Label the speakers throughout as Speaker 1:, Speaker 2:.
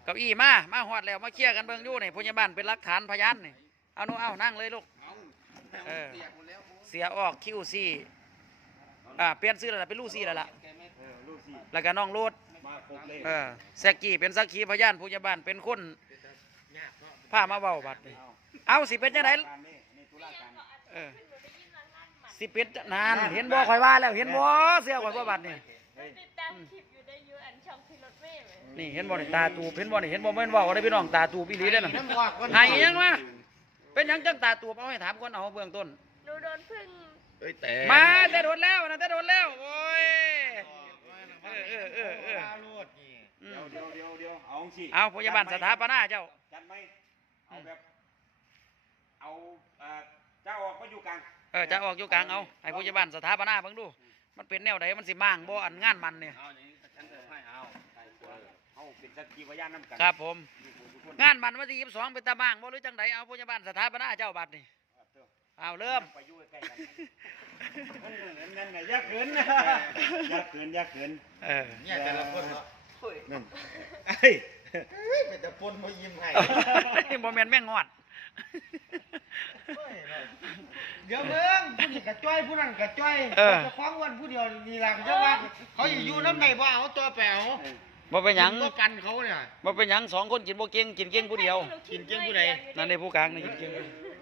Speaker 1: ก้าอี้มาฮอดแล้วมาเคลียร์กันเบิ่งอยู่นี่พยาบาลเป็นหลักฐานพยานนี่เอาหนูเอานั่งเลยลูกเสียออกคิวซี่เปลี่ยนชื่อแล้วล่ะเป็นลูซี่แล้วล่ะแล้วก็น้องโรดแซกกี้เป็นสักขีพยานพยาบาลเป็นคนพามาเว้าบัดนี่เอาสิเป็นจังไดสิเป็นนานเห็นบ่ข่อยว่าแล้วเห็นบ่เสียข่อยบ่บัดนี่
Speaker 2: ติดตามคลิปอยู่ได้ยูอันช่องพี่รถเมย์
Speaker 1: นี่เห็นบ่นี่ตาตูเห็นบ่นี่เห็นบ่แม่นเว้าได้พี่น้องตาตูพี่ลีเด้อน่ะให้ยังวะเป็นหยังจังตาตูเอาให้ถามก่อนเอาเบื้องต้น
Speaker 2: หนูโดนพึ่ง
Speaker 1: มาแต่โดนแล้วนะแต่โดนแล้วโอ้ย
Speaker 3: เดี๋ยว
Speaker 1: เอาพยาบาลสถาปนาเจ้า
Speaker 3: จัดไหมเอาแบบเอาเจ้าออกมาอยู่กลาง
Speaker 1: จะออกอยู่กลางเอาให้พยาบาลสถาปนาเบิ่งดูมันเป็นแนวใดมันสิมั่งบ่อันงานมันเนี่ย
Speaker 3: เป็นสักขีพยานน้ำกัน
Speaker 1: ครับผมงานมันวันที่22เป็นตามั่งบ่หรือจังไดเอาพยาบาลสถาปนาเจ้าบัดนี่เอาเริ่ม
Speaker 3: ไปอยู่ใกล้กันนั่นไงยากเกินยากเกิน
Speaker 4: เนี่ยแต่ละคนเนาะ
Speaker 3: นั่น
Speaker 4: เป็นแต่ปนมายิ้มให้
Speaker 1: บ่แม่นแม่งอด
Speaker 4: เดี๋ยวเมืองผู้นี้กระจ้อยผู้นั้นกระจ้อยจะคว้างวันผู้เดียวนี่ล่ะเขาจะว่าเขาอยู่น้ำในบ่เอาตัวแปว
Speaker 1: บ่เป็นหยัง
Speaker 4: บ่กันเขาเนี่ย
Speaker 1: บ่เป็นหยัง2คนกินบ่เก่งกินเก่งผู้เดียว
Speaker 4: กินเก่งผู้ใด
Speaker 1: นั่นได้ผู้กลางนี่กินเก่ง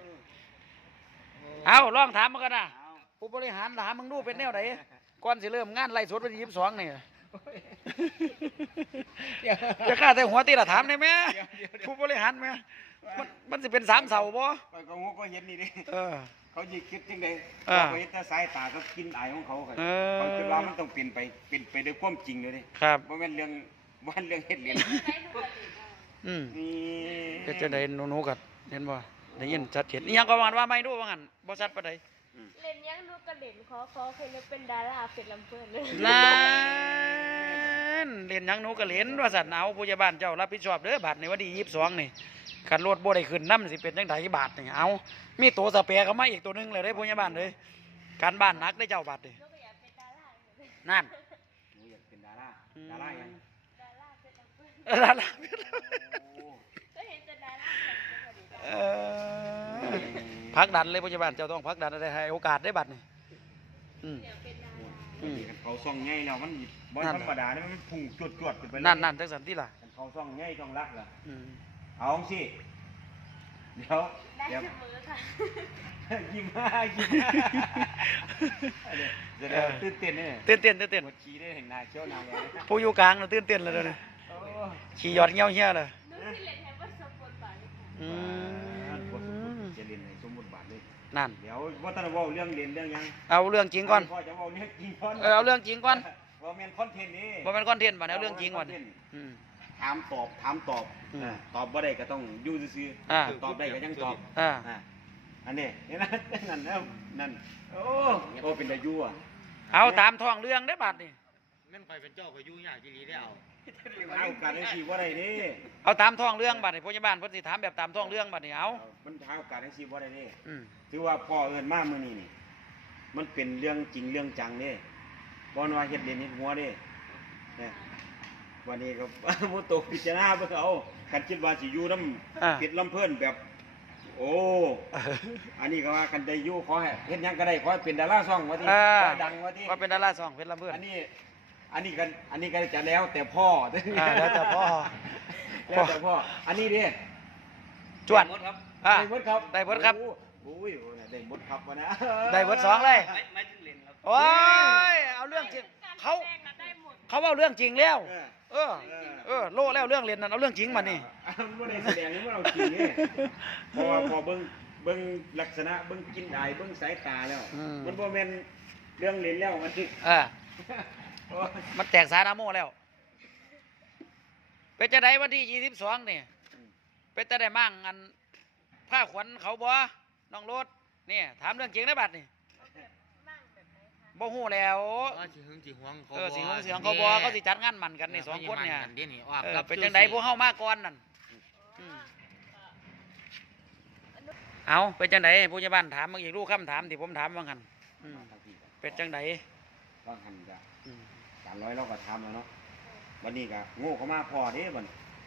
Speaker 1: เอาลองถามมันกันนะผู้บริหารถามมึงดูเป็นแนวไหนก่อนสิเริ่มงานไล่สดวันที่22นี่จะฆ่าแต่หัวตีละถามได้ไหมผู้บริหารไหมมันสิเป็น3 เสาบ่
Speaker 3: ไปก็งูก็เห็นนี่ดิเขาหยิบคิดจังไดเขาเห็นแต่สายตาก็กินอายของเขาครับเขาคิดว่ามันต้องเป็นไปด้วยความจริงเลยดิ
Speaker 1: ครับ
Speaker 3: ว่าเป็นเรื่องเฮ็ดเรียน
Speaker 1: เป็นจังได๋หนูๆกัดเห็นบ่ได้ยินชัดเจนอีหยังก็ว่าไม่รู้ว่างั้นบ่ชัดปานใด
Speaker 2: เล่นยังนูกระเด็นขอเคยเป็นดาราเป็นลำเพิ่นเลย
Speaker 1: นั่นเล่นยังหนูก็เล่นว่าสัตว์เอาพยาบาลเจ้ารับผิดชอบเด้อบาทในวันที่22นี่คันรถบ่ได้ขึ้นนำสิเป็นจังไดบาทนี่เอามีตัวสเปรย์เข้ามาอีกตัวนึงเลยเด้พยาบาลเลยการบ้านหนักได้เจ้าบาทนี่นั่น
Speaker 3: อยากเป็นดารายัง
Speaker 2: ดาราเป็นลำเพิ่น
Speaker 1: ดารา
Speaker 2: ก็เห็นแต่ดารา
Speaker 1: พักดันเลยพยาบาลเจ้าต้องพักดันได้ให้โอกาสได้บัตรนี่
Speaker 3: เขาซ่องง่ายแล้วมันบ่ธรรมดาเนี่ยมันพุ่งจวดขึ้นไปเลย
Speaker 1: นั่นจังสันที่ล่ะ
Speaker 3: เขาซ่องง่ายต้องรักล่ะเอาสิเดี๋ยวยิ้มตื่นเต้นเนี่ยหมดขี้ได้เห็นนายเชี่ยวนานเลย
Speaker 1: ผู้อยู่กลางตื่นเต้นเลยเนี่ยขี่ยอดเงี้ยวเหี้ยเลยนั่น
Speaker 3: เดี๋ยวว่าตอนเราเรื่องเรียนเรื่องยัง
Speaker 1: เอาเรื่องจริงก่อน
Speaker 3: พ่อจะเอาเรื่องจริงก่อน
Speaker 1: เอาเรื่องจริงก่อน
Speaker 3: ว่าเป็นคอนเทนต์นี่
Speaker 1: ว่าเป็นคอนเทนต์ป่ะเอาเรื่องจริงก่อน
Speaker 3: ถามตอบว่าได้ก็ต้องยู่ซื่อตอบได้ก็ยังตอบอันนี้นั่นโอ้เป็นอายุอ่ะ
Speaker 1: เอาตามท้องเรื่องได้บัดนี่
Speaker 4: นั่นไปเป็นเจ้าก็ยุ่งยากจีรีได้
Speaker 3: เอาการให้ชีว่าอะไรนี่
Speaker 1: เอาตามท้องเรื่องบัดนี่พยาบาลเพิ่นสิถามแบบตามท้องเรื่องบัดนี่เอา
Speaker 3: มันท้าโอกาสให้ชีว่าอะไรนี่ถือว่าพ่อเอิญมากมื้อนี้นี่มันเป็นเรื่องจริงเรื่องจังนี่บ่ว่าเฮ็ดเรียนเฮ็ดหัวนี่เนี่ยวันนี้ก็มุตกพิจารณาเบิ่งเอาคันคิดว่าสิอยู่นำปิดลำเพิ่นแบบโอ้อันนี้ก็ว่ากันได้อยู่ขอให้เฮ็ดหยังก็ได้ขอให้เป็นดาราช่องว่าที่ดังว่าที่
Speaker 1: ว่าเป็นดาราช่องเพชรลำเพิ่น
Speaker 3: อันนี้ก็จะแล้วแต่พ่อ
Speaker 1: แล้วแต่พ่อ
Speaker 3: อันนี้ดิ
Speaker 1: จวด
Speaker 3: ครับได้หมดครับ
Speaker 1: ได้หมดครับ
Speaker 3: โอ้ยได้หมดครับวะนะ
Speaker 1: ได้หมด2เลยไม่ถึงเล่นครับโอ้ยเอาเรื่องจริงเขาเอาเรื่องจริงแล้วโลแล้วเรื่องเรียนนั่นเอาเรื่องจริงมานี่
Speaker 3: ไม่ได้แสดงว่าเราจริงเนี่ยพอเบิ้งลักษณะเบิ้งกินได้เบิ้งสายตาแล้วมันโมเมนเรื่องเรียนแล้วมันที่
Speaker 1: มันแตกสานาโมแล้วเป็นจะได้วันที่22นี่เป็นจะได้มั่งอันผ้าขวัญเขาบ่น้องรถนี่ถามเรื่องจริงได้บัดนี่บ่ฮู้แล้ว
Speaker 4: สิหึงสิหวงเขา
Speaker 1: สิหึงสิหวงเขาบ่เขาสิจัดงานมันกันนี่2คนเนี่ยเป็นจังไดพวกเฮามาก่อนนั่นเอาเป็นจังไดผู้ใหญ่บ้านถามมาอีกลูกคำถามที่ผมถามว่างั้นเป็นจังได
Speaker 3: ว่างั้นจะ300เราก็ทำแล้วเนาะวันนี้ก็โง่เขามาพอเด้บัด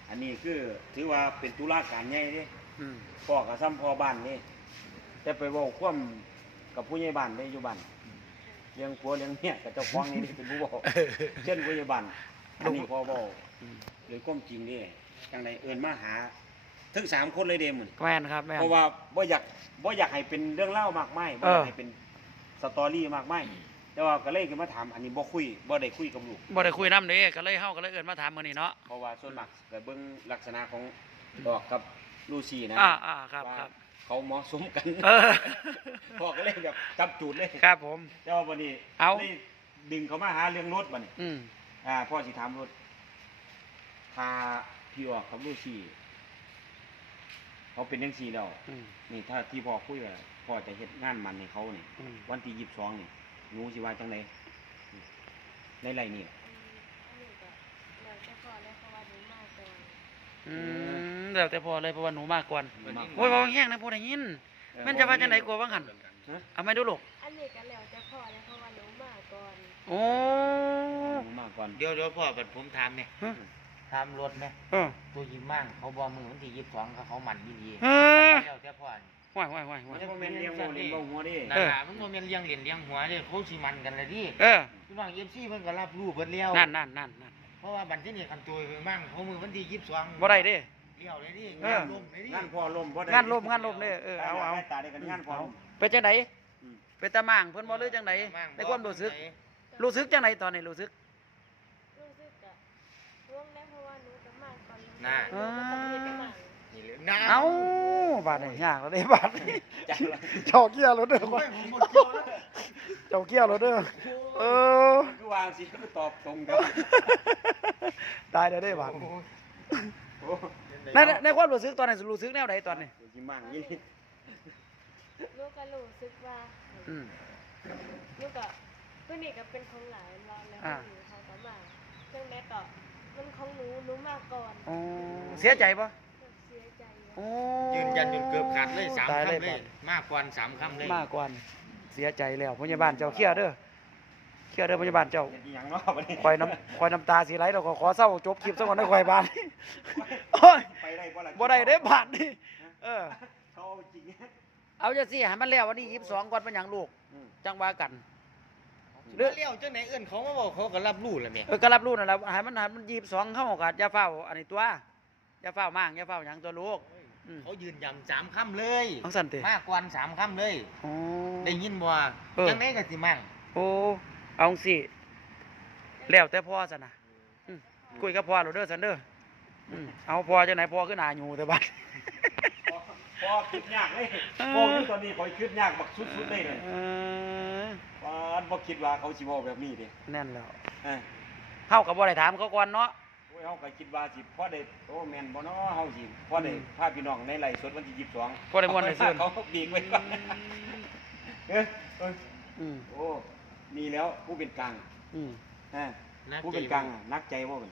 Speaker 3: อันนี้คือถือว่าเป็นตุลาการใหญ่เด้
Speaker 1: อืม
Speaker 3: พ่อกับซ้ำพ่อบ้านนี่แต่ไปเว้าความกับผู้ใหญ่บ้านได้อยู่บ้านเลี้ยงผัวเลี้ยงเมียกับเจ้าของนี่เป็นผู้เว้าเช่นผู้ใหญ่บ้านอันนี้พ่อเว้า
Speaker 1: อืม
Speaker 3: โดยความจริงนี่จังไดเอิ้นมาหาถึง3คนเลยเด้มื้อนี้
Speaker 1: แม่นครับแม่น
Speaker 3: เพราะว่าบ่อยากให้เป็นเรื่องเล่ามากมายบ่อยากให้เป็นสตอรี่มากมายแต่ว่าก็เลยขึ้นมาถามอันนี้บ่ได้คุยกับลูก
Speaker 1: บ่ได้คุยนำเด้ก็เลยเฮาก็เลยเอิ้นมาถามมื้อนี้เนาะ
Speaker 3: เพราะว่าส่วนมากก็เบิ่งลักษณะของดอกกับลูซี่นะ
Speaker 1: ครับ
Speaker 3: ว่า
Speaker 1: ครับ
Speaker 3: เขาเหมาะสมกัน
Speaker 1: เออ
Speaker 3: พ่อก็เลยแบบจับจูดเลย
Speaker 1: ครับผม
Speaker 3: แต่ว่าวันนี้
Speaker 1: เอา
Speaker 3: เลยดึงเขามาหาเรื่องรถบัดนี้
Speaker 1: อืม
Speaker 3: พ่อสิถามรถพาพี่ออกกับลูซี่เขาเป็นจังซี่แล้ว
Speaker 1: อืม
Speaker 3: นี่ถ้าที่พ่อคุยว่าพ่อจะเฮ็ดงานมันให้เขานี่
Speaker 1: อืม
Speaker 3: วันที่22นี่หนูสิว่าจังไดในไรนี่
Speaker 2: อันนี้ก็แล้วแต่พอแล้วเพราะว่าหนูมาก่อน
Speaker 1: อืมแล้วแต่พอเลยเพราะว่าหนูมากกว่า
Speaker 3: หนูมากก
Speaker 1: โอ้ย
Speaker 3: ว่า
Speaker 1: บ่แห้งนะพูดได้ยินแม่นจะว่าจังได๋กลัวว่าหั่น
Speaker 3: ฮะ
Speaker 1: เอาไม่ดูลูก
Speaker 2: อันนี้ก็แล้วแต่พอแล้วเพราะว่าหนูมาก่อน
Speaker 1: โอ้
Speaker 3: หนูมากก่อน
Speaker 4: เดี๋ยวพ่อกับผมถามเนี่ย
Speaker 1: ฮะ
Speaker 4: ถามรถไหม
Speaker 1: เออ
Speaker 4: ตัวยิมมั่งเขาบอกมือวันที่22เขาหมั่นดี
Speaker 1: เออ
Speaker 4: แล้วแต่พ่อ
Speaker 1: ว้าย
Speaker 3: มันจะบ่แม่นเลี้ยงบ่เลี้ยงบ่หัวเดิ
Speaker 4: นั่นล่ะมันบ่แม่นเลี้ยงเหรียญเลี้ยงหัวเด้เขาสิมันกันเลยดิ
Speaker 1: เออ
Speaker 4: พี่น้อง FC เพิ่นก็รับรู้เบิดแล้ว
Speaker 1: นั่น
Speaker 4: เพราะว่าบัดที่นี่คันตัวเพิ่นมั่งเขามือวันที่22
Speaker 1: บ่ได้เด้
Speaker 4: เลี้ยวเลยดิ
Speaker 1: เออ
Speaker 4: งานลมเลยดิ
Speaker 3: งานพ่อล่มบ่ได้
Speaker 1: งานลมเด้อเออเอา
Speaker 3: ตาได้กันงานพ่อล่ม
Speaker 1: เป็นจังได
Speaker 3: อืม
Speaker 1: เป็นตาม่างเพิ่นบ่หรือจังไดในความรู้สึกจังไดตอนนี้รู้สึก
Speaker 2: รู้สึกก็ร่วงได้เพราะว่าหนูก็มาก่อน
Speaker 4: น่ะ
Speaker 2: หนูก็ต้องเฮ็ดให้มั่ง
Speaker 4: นี่เลยนะ
Speaker 1: เอ้าบาดนี้ยากแล้วเด้บาดนี้
Speaker 3: จังละ
Speaker 1: เจ้าเกี้ยรถเด้อ
Speaker 4: โอ้ยผมบ่เกี่ยวแล้ว
Speaker 1: เจ้าเกี้ยรถเด้อเออ
Speaker 3: คือวางสิคือตอบตรงกัน
Speaker 1: ตายแล้วเด้บาดนี้
Speaker 3: โอ้
Speaker 1: ในความรู้สึกตอนนี้รู้สึกแนวใดตอนนี้
Speaker 3: สิมั่งนี่
Speaker 2: หนูก็รู้สึกว่า
Speaker 1: อืม
Speaker 2: หนูก็ตัวนี้ก็เป็นของหลายเราแล้ว
Speaker 1: อ่า
Speaker 2: หนูเขาก็มาเครื่องแม่ก็มันของหนูมาก่อน
Speaker 1: โอ้เสียใจปะ
Speaker 2: เสียใจอะ
Speaker 1: โอ้
Speaker 4: ยืนยันจนเกือบขาดเลย3
Speaker 1: ตาย
Speaker 4: คำ
Speaker 1: เล
Speaker 4: เลย ยมากกว่า3คำเลย
Speaker 1: มากกว่าเสียใจแล้วพยาบาลเจ้าเครียดเด้อเครียดเด้อพยาบาลเจ้า
Speaker 3: เฮ็ดอีหยังเนาะบัดนี้
Speaker 1: คอยน้ำตาสีไหลเราขอเศร้าจบคลิปซะก่อนได้คอยบานโอ้ย
Speaker 3: ไปได้บ่ล่ะ
Speaker 1: บ่ได้เด้บาดนี่เออ
Speaker 3: เขาเอาจริง
Speaker 1: เอาจะสิให้มันแล้ววันนี้22ก่อนเป็นหยังลูก
Speaker 3: อืม
Speaker 1: จังว่ากัน
Speaker 4: เลี้ยวจังไหนเอิ้นเขามาบอกเขาก็รับรู้แล้วแม่
Speaker 1: ก็รับรู้นั่นแหละให้มัน22เข้าก็อย่าเฝ้าอันนี้ตัวอย่าเฝ้ามากอย่าเฝ้าหยังตัวลูกอืม
Speaker 4: เขายืนยัน3คำเลย
Speaker 1: เอาสั่นติ
Speaker 4: มากกว่า3คำเลย
Speaker 1: โอ้
Speaker 4: ได้ยินบ่ว่า
Speaker 1: เออ
Speaker 4: จังไหนก็สิมั่ง
Speaker 1: โอ้เอาสิแล้วแต่พ่อซะนะอืมคุยกับพ่อโหลดเด้อซันเด้ออืมเอาพ่อจังไหนพ่อคือหน้าอยู่แต่บัด
Speaker 3: พอคิดยากเลยพออยู่ตอนนี้พอยคิดยากบักสุดๆเลยเนี่ย
Speaker 1: เออ
Speaker 3: ปานบ่คิดว่าเขาสิเว้าแบบนี้เด้
Speaker 1: แน่นแล้ว
Speaker 3: เออ
Speaker 1: เฮาก็บ่ได้ถามเขาก่อนเนาะ
Speaker 3: โอ้ยเฮาก็คิดว่าสิพอได้โอ้แม่นบ่เนาะเฮาสิพอได้พาพี่น้องในไลฟ์สดวันที่22
Speaker 1: พอได้ม่วนได้ซื่น
Speaker 3: เขาบีกไว้ก่อนเอ้ยเอ้ย
Speaker 1: อืม
Speaker 3: โอ้นี่แล้วผู้เป็นกลาง
Speaker 1: อืม
Speaker 3: ฮะผู้เป็นกลางอะนักใจบ่เป็น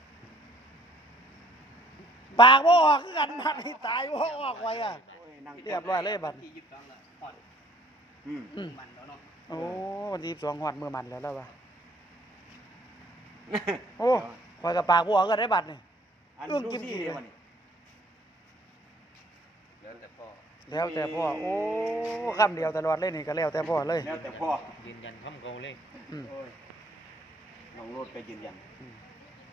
Speaker 1: ปากบ่ออกคือกันบัดนี้ตายบ่ออกไว้อ่ะ
Speaker 3: โอ้ยนั่ง
Speaker 1: เรียบร้อยเลยบัด
Speaker 3: อืม
Speaker 1: อืมโอ้วันที่22ฮอดมื้อมันแล้วแล้วว่ะโอ้ข่อยก็ปากบ่ออกก็ได้บัดนี่
Speaker 3: อัน
Speaker 1: เอื้อง
Speaker 3: ดู
Speaker 1: จิ้ม
Speaker 3: สิ
Speaker 1: กี่
Speaker 3: เดี๋ยววันนี้
Speaker 1: แล้วแต่พ่อโอ้คำเดียวตลอดเลยนี่ก็แล้วแต่พ่อเลย
Speaker 3: แล้วแต่พ่อ
Speaker 4: ยืนยันคำเก่าเลย
Speaker 1: อืม
Speaker 3: โอ้ยน้องโรดไปยืนยัน
Speaker 1: หืม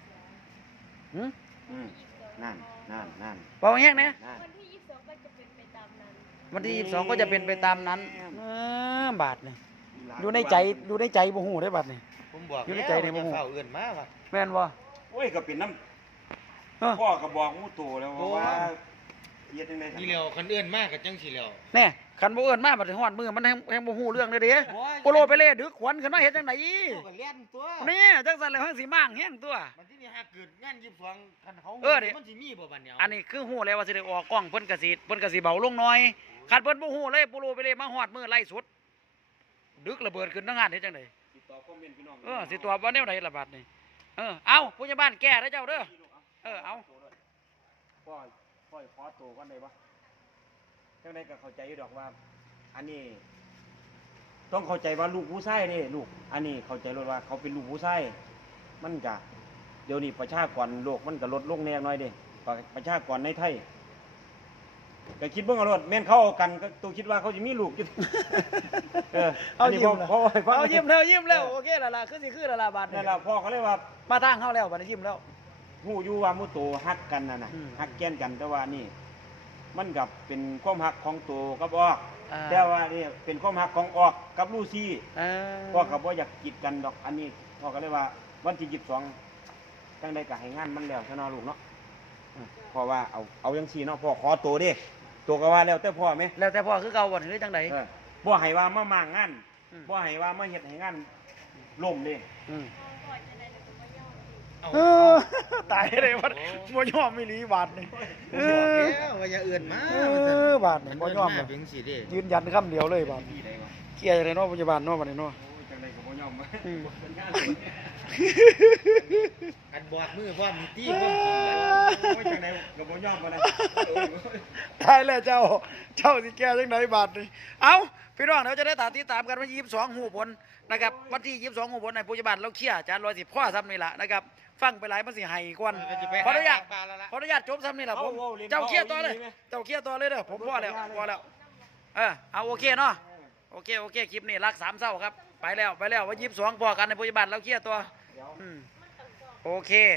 Speaker 3: อืมนั่น
Speaker 1: เบาแห้งนะ
Speaker 3: นั่น
Speaker 2: วันที่22ก็จะเป็นไปตามนั้น
Speaker 1: วันที่22ก็จะเป็นไปตามนั้นบาทนี่อยู่ในใจบ่ฮู้ได้บัดนี่
Speaker 4: ผมบอก
Speaker 1: อยู่ใน
Speaker 4: แล้ว
Speaker 1: ใจนี่บ่
Speaker 4: จะ
Speaker 1: ฮู้
Speaker 4: เฝ้าเอื่นมาว่ะ
Speaker 1: แม่นบ่
Speaker 3: โอ้ยก็เป็นน้
Speaker 1: เอ้อ
Speaker 3: ำพ่อก็บอกมูโตแล้ว
Speaker 4: โอ้
Speaker 3: ว่าเฮ็ดจังได๋
Speaker 4: นี่แล้วคันเอื่นมากกับจังสิแล้ว
Speaker 1: แน่คันบ่เอิ้นมาบัดนี้ฮอดมือมันแฮงบ่ฮู้เรื่องเด้อเด้
Speaker 4: โอ้ย
Speaker 1: โปโลไปเล่ดึกขวัญขึ้นมาเฮ็ดจังได๋
Speaker 4: โอ้ก็เล่นตัว
Speaker 1: นี่จังซั่นแล้วแฮงสิมั่งแฮงตัว
Speaker 4: มันที่นี่หากเกิดงาน22คันเขา
Speaker 1: เออดิ
Speaker 4: มันสิมีบ่บัดเนี่ย
Speaker 1: อันนี้คือฮู้แล้วว่าสิได้ออกกล้องเพิ่นก็สิเบาลงหน่อยคันเพิ่นบ่ฮู้เลยโปโลไปเล่มาฮอดมือไล่สุดดึกระเบิดขึ้นทั้งงานเฮ็ดจังได๋
Speaker 3: ติดต่อคอมเมนต์พี่น้อง
Speaker 1: สิตอบว่าแนวใดล่ะบัดนี้เอาผู้ใหญ่บ้านแก้เด้อเจ้าเด้อ เอา
Speaker 3: พ่อขอตัวก่อนได้บ่จังได๋ก็เข้าใจอยู่ดอกว่า อันนี้ ต้องเข้าใจว่าลูกผู้ชายเด้ลูก อันนี้เข้าใจเลยว่าเขาเป็นลูกผู้ชายมันก็เดี๋ยวนี้ประชากรโลกมันก็ลดลงแน่น้อยเด้ประชากรในไทยก็คิดเบิ่งเอาโลดแม่นเขาเอากันก็ตัวคิดว่าเขาสิมีลูกอยู่
Speaker 1: เอา
Speaker 3: นี้
Speaker 1: ยิ้มแล้ว
Speaker 3: พ่อให้ฟัง
Speaker 1: เอายิ้มแล้วยิ้มแล้วโอเคและล่ะคือสิคือและล่ะบาด
Speaker 3: นั่นล่ะพ่อเขาเลยว่า
Speaker 1: มาทางเฮาแล้วบัดนี้ยิ้มแล้ว
Speaker 3: ฮู้อยู่ว่าหมู่โตฮักกันนั่นน่ะ
Speaker 1: อืม
Speaker 3: ฮักแก่นกันแต่ว่านี่ มันกับเป็นความฮักของโตกับออก
Speaker 1: อ่า
Speaker 3: แต่ว่านี่เป็นความฮักของออกกับลูซี่
Speaker 1: เออ
Speaker 3: พ่อก็บ่อยากกีดกันดอกอันนี้พ่อก็เลยว่าวันที่22จังได๋ก็ให้งานมันแล้วซะเนาะลูกเนาะเพราะว่าเอาจังซี่เนาะพ่อขอโตเด้โตก็ว่าแล้วแต่พ่อแม่
Speaker 1: แล้วแต่พ่อคือเก่าบ่หรือจังได
Speaker 3: บ่ให้ว่ามามางงาน
Speaker 1: อืม
Speaker 3: บ่ให้ว่ามาเฮ็ดให้งานล่มเด้
Speaker 1: อืม
Speaker 4: เอา
Speaker 1: เออตายเลยบ่บ่ยอมอีหลีบาดนี่เอ
Speaker 4: บอก
Speaker 1: อ
Speaker 4: แล้วว่าอย่าเอื่นมา
Speaker 1: บาดนี่บ่ยอม
Speaker 4: เล
Speaker 1: เลย ย
Speaker 4: เป็นสิเด้
Speaker 1: ยืนยันคำเดียวเลยบาด
Speaker 3: ที่ใดวะ
Speaker 1: เกลียดเลยเนาะพยาบาลเนาะบัดนี้เนาะ
Speaker 3: โอ้ยจังไดก็บ่ยอม
Speaker 1: อืม
Speaker 3: เป็นงาน
Speaker 4: อันบอดมือพร้อมมีตี้พร้อมกินกัน
Speaker 3: โอ้ยจังไดก็บ่ยอมบ่ได้โอ้ย
Speaker 1: ตายแล้วเจ้าสิแก้จังไดบาดนี่เอ้าพี่น้องเดี๋ยวจะได้ติดตามกันวันที่22ฮู้ผลนะครับวันที่22ฮู้ผลในพยาบาลเราเคลียร์อาจารย์110พ่อซ้ำนี่ล่ะนะครับฟังไปหลายมันสิให้ก่อน
Speaker 4: ก็จะไป
Speaker 1: ขออนุญาต
Speaker 4: ปลาแล้วล่ะ
Speaker 1: ขออนุญาตจบซ้ำนี่ล่ะผมเจ้าเคลียร์ต่อเลยเจ้าเคลียร์ต่อเลยเด้อผมพอแล้วเอาโอเคเนาะโอเคคลิปนี้รักสามเศร้าครับไปแล้วว่า22พอกันในพยาบาลเราเคลียร์ตัวอืมโอเค